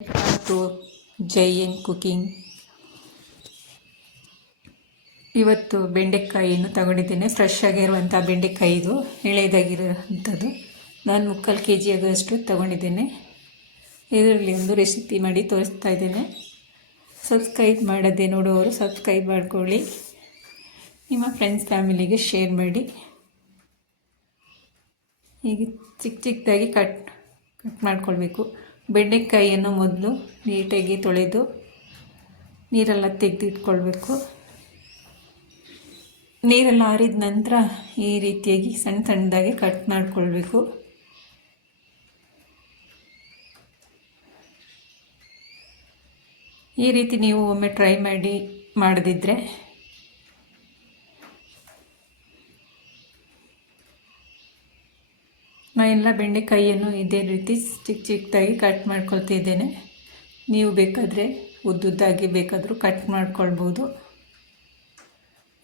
Welcome to Jai N cooking. ಇವತ್ತು ಬೆಂಡೆಕಾಯಿಯನ್ನು ತಗೊಂಡಿದ್ದೇನೆ. ಫ್ರೆಶ್ ಆಗಿರುವಂಥ ಬೆಂಡೆಕಾಯಿ, ಇದು ಎಳೆದಾಗಿರುವಂಥದ್ದು. ನಾನು 3/4 kg ಆಗುವಷ್ಟು ತಗೊಂಡಿದ್ದೇನೆ. ಇದರಲ್ಲಿ ಒಂದು ರೆಸಿಪಿ ಮಾಡಿ ತೋರಿಸ್ತಾ ಇದ್ದೇನೆ. ಸಬ್ಸ್ಕ್ರೈಬ್ ಮಾಡದೆ ನೋಡುವವರು ಸಬ್ಸ್ಕ್ರೈಬ್ ಮಾಡ್ಕೊಳ್ಳಿ, ನಿಮ್ಮ ಫ್ರೆಂಡ್ಸ್ ಫ್ಯಾಮಿಲಿಗೆ ಶೇರ್ ಮಾಡಿ. ಹೀಗೆ ಚಿಕ್ಕದಾಗಿ ಕಟ್ ಮಾಡ್ಕೊಳ್ಬೇಕು. ಬೆಂಡೆಕಾಯಿಯನ್ನು ಮೊದಲು ನೀಟಾಗಿ ತೊಳೆದು ನೀರೆಲ್ಲ ತೆಗೆದಿಟ್ಕೊಳ್ಬೇಕು. ನೀರೆಲ್ಲ ಆರಿದ ನಂತರ ಈ ರೀತಿಯಾಗಿ ಸಣ್ಣ ಸಣ್ಣದಾಗಿ ಕಟ್ ಮಾಡಿಕೊಳ್ಬೇಕು. ಈ ರೀತಿ ನೀವು ಒಮ್ಮೆ ಟ್ರೈ ಮಾಡದಿದ್ದರೆ ನಾನು ಎಲ್ಲ ಬೆಂಡೆಕಾಯಿಯನ್ನು ಇದೇ ರೀತಿ ಚಿಕ್ಕದಾಗಿ ಕಟ್ ಮಾಡ್ಕೊಳ್ತಿದ್ದೇನೆ. ನೀವು ಬೇಕಾದರೆ ಉದ್ದುದ್ದಾಗಿ ಬೇಕಾದರೂ ಕಟ್ ಮಾಡ್ಕೊಳ್ಬೋದು.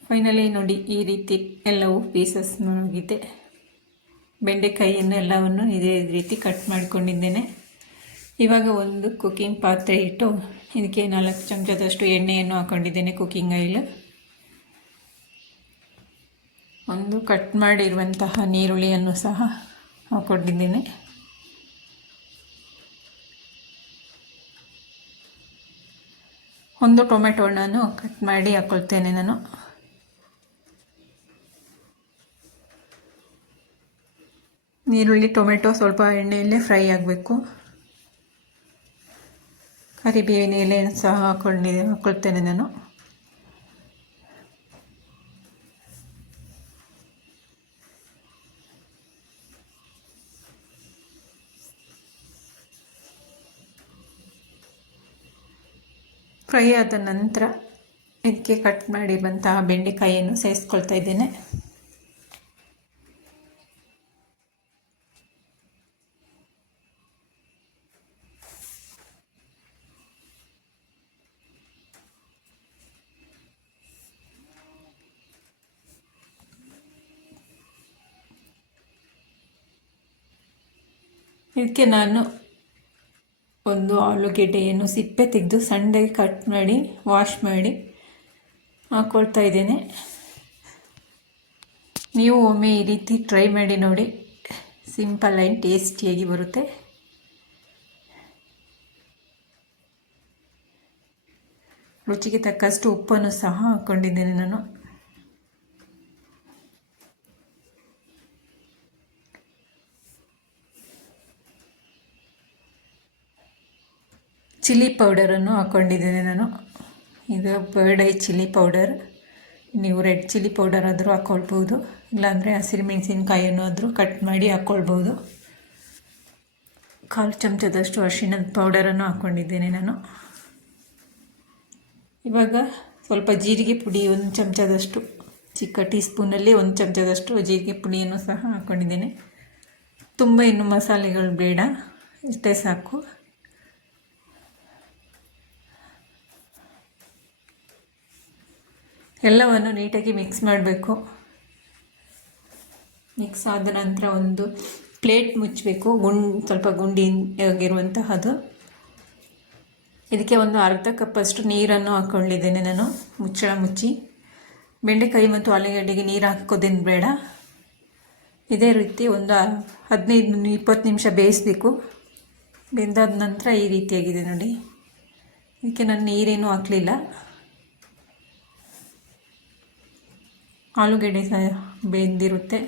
ಫೈನಲಿ ನೋಡಿ, ಈ ರೀತಿ ಎಲ್ಲವೂ ಪೀಸಸ್ ಆಗಿದೆ. ಬೆಂಡೆಕಾಯಿಯನ್ನು ಎಲ್ಲವನ್ನು ಇದೇ ರೀತಿ ಕಟ್ ಮಾಡ್ಕೊಂಡಿದ್ದೇನೆ. ಇವಾಗ ಒಂದು ಕುಕ್ಕಿಂಗ್ ಪಾತ್ರೆ ಇಟ್ಟು ಇದಕ್ಕೆ 4 ಚಮಚದಷ್ಟು ಎಣ್ಣೆಯನ್ನು ಹಾಕ್ಕೊಂಡಿದ್ದೇನೆ, ಕುಕ್ಕಿಂಗ್ ಆಯಿಲ್. ಒಂದು ಕಟ್ ಮಾಡಿರುವಂತಹ ನೀರುಳ್ಳಿಯನ್ನು ಸಹ ಹಾಕ್ಕೊಂಡಿದ್ದೇನೆ. ಒಂದು ಟೊಮೆಟೊವನ್ನು ಕಟ್ ಮಾಡಿ ಹಾಕ್ಕೊಳ್ತೇನೆ ನಾನು. ನೀರುಳ್ಳಿ ಟೊಮೆಟೊ ಸ್ವಲ್ಪ ಎಣ್ಣೆಯಲ್ಲೇ ಫ್ರೈ ಆಗಬೇಕು. ಕರಿಬೇವಿನ ಎಲೆಯನ್ನು ಸಹ ಹಾಕ್ಕೊಳ್ತೇನೆ ನಾನು. ಫ್ರೈ ಆದ ನಂತರ ಇದಕ್ಕೆ ಕಟ್ ಮಾಡಿರುವಂತಹ ಬೆಂಡೆಕಾಯಿಯನ್ನು ಸೇರಿಸ್ಕೊಳ್ತಾ ಇದ್ದೇನೆ. ಇದಕ್ಕೆ ನಾನು ಒಂದು ಆಲೂಗೆಡ್ಡೆಯನ್ನು ಸಿಪ್ಪೆ ತೆಗೆದು ಸಣ್ಣದಾಗಿ ಕಟ್ ಮಾಡಿ ವಾಶ್ ಮಾಡಿ ಹಾಕ್ಕೊಳ್ತಾ ಇದ್ದೇನೆ. ನೀವು ಒಮ್ಮೆ ಈ ರೀತಿ ಟ್ರೈ ಮಾಡಿ ನೋಡಿ, ಸಿಂಪಲ್ ಆ್ಯಂಡ್ ಟೇಸ್ಟಿಯಾಗಿ ಬರುತ್ತೆ. ರುಚಿಗೆ ತಕ್ಕಷ್ಟು ಉಪ್ಪನ್ನು ಸಹ ಹಾಕ್ಕೊಂಡಿದ್ದೇನೆ ನಾನು. ಚಿಲ್ಲಿ ಪೌಡರನ್ನು ಹಾಕ್ಕೊಂಡಿದ್ದೇನೆ ನಾನು. ಇದು ಬರ್ಡ್ ಐ ಚಿಲ್ಲಿ ಪೌಡರ್. ನೀವು ರೆಡ್ ಚಿಲ್ಲಿ ಪೌಡರ್ ಆದರೂ ಹಾಕ್ಕೊಳ್ಬೋದು, ಇಲ್ಲಾಂದರೆ ಹಸಿರು ಮೆಣಸಿನಕಾಯಿಯನ್ನು ಆದರೂ ಕಟ್ ಮಾಡಿ ಹಾಕ್ಕೊಳ್ಬೋದು. 1/4 ಚಮಚದಷ್ಟು ಅರಿಶಿಣದ ಪೌಡರನ್ನು ಹಾಕ್ಕೊಂಡಿದ್ದೇನೆ ನಾನು. ಇವಾಗ ಸ್ವಲ್ಪ ಜೀರಿಗೆ ಪುಡಿ 1 ಚಮಚದಷ್ಟು, ಚಿಕ್ಕ ಟೀ ಸ್ಪೂನಲ್ಲಿ 1 ಚಮಚದಷ್ಟು ಜೀರಿಗೆ ಪುಡಿಯನ್ನು ಸಹ ಹಾಕ್ಕೊಂಡಿದ್ದೇನೆ. ತುಂಬ ಇನ್ನು ಮಸಾಲೆಗಳು ಬೇಡ, ಇಷ್ಟೇ ಸಾಕು. ಎಲ್ಲವನ್ನು ನೀಟಾಗಿ ಮಿಕ್ಸ್ ಮಾಡಬೇಕು. ಮಿಕ್ಸ್ ಆದ ನಂತರ ಒಂದು ಪ್ಲೇಟ್ ಮುಚ್ಚಬೇಕು, ಸ್ವಲ್ಪ ಗುಂಡಿ ಆಗಿರುವಂತಹದ್ದು. ಇದಕ್ಕೆ ಒಂದು ಅರ್ಧ ಕಪ್ಪಷ್ಟು ನೀರನ್ನು ಹಾಕ್ಕೊಂಡಿದ್ದೇನೆ ನಾನು, ಮುಚ್ಚಳ ಮುಚ್ಚಿ. ಬೆಂಡೆಕಾಯಿ ಮತ್ತು ಆಲೂಗಡ್ಡೆಗೆ ನೀರು ಹಾಕೋದೇನು ಬೇಡ. ಇದೇ ರೀತಿ ಒಂದು 15-20 ನಿಮಿಷ ಬೇಯಿಸಬೇಕು. ಬೆಂದಾದ ನಂತರ ಈ ರೀತಿಯಾಗಿದೆ ನೋಡಿ. ಇದಕ್ಕೆ ನಾನು ನೀರೇನು ಹಾಕಲಿಲ್ಲ. ಆಲೂಗಡ್ಡೆ ಸಹ ಬೆಂದಿರುತ್ತೆ.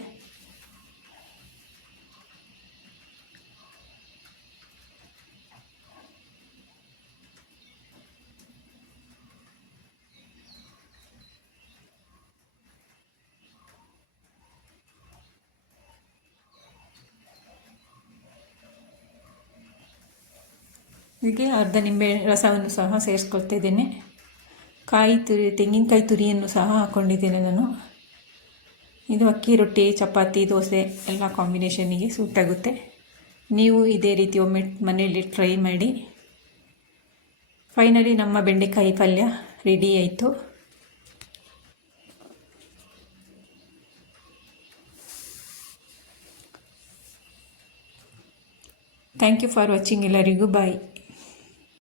ಇದಕ್ಕೆ ಅರ್ಧ ನಿಂಬೆ ರಸವನ್ನು ಸಹ ಸೇರಿಸ್ಕೊಳ್ತಾ ಇದ್ದೇನೆ. ತೆಂಗಿನಕಾಯಿ ತುರಿಯನ್ನು ಸಹ ಹಾಕ್ಕೊಂಡಿದ್ದೇನೆ ನಾನು. ಇದು ಅಕ್ಕಿ ರೊಟ್ಟಿ, ಚಪಾತಿ, ದೋಸೆ ಎಲ್ಲ ಕಾಂಬಿನೇಷನ್ನಿಗೆ ಸೂಟ್ ಆಗುತ್ತೆ. ನೀವು ಇದೇ ರೀತಿ ಒಮ್ಮೆ ಮನೆಯಲ್ಲಿ ಟ್ರೈ ಮಾಡಿ. ಫೈನಲಿ ನಮ್ಮ ಬೆಂಡೆಕಾಯಿ ಪಲ್ಯ ರೆಡಿ ಆಯಿತು. Thank you for watching. ಎಲ್ಲರಿಗೂ ಬಾಯ್.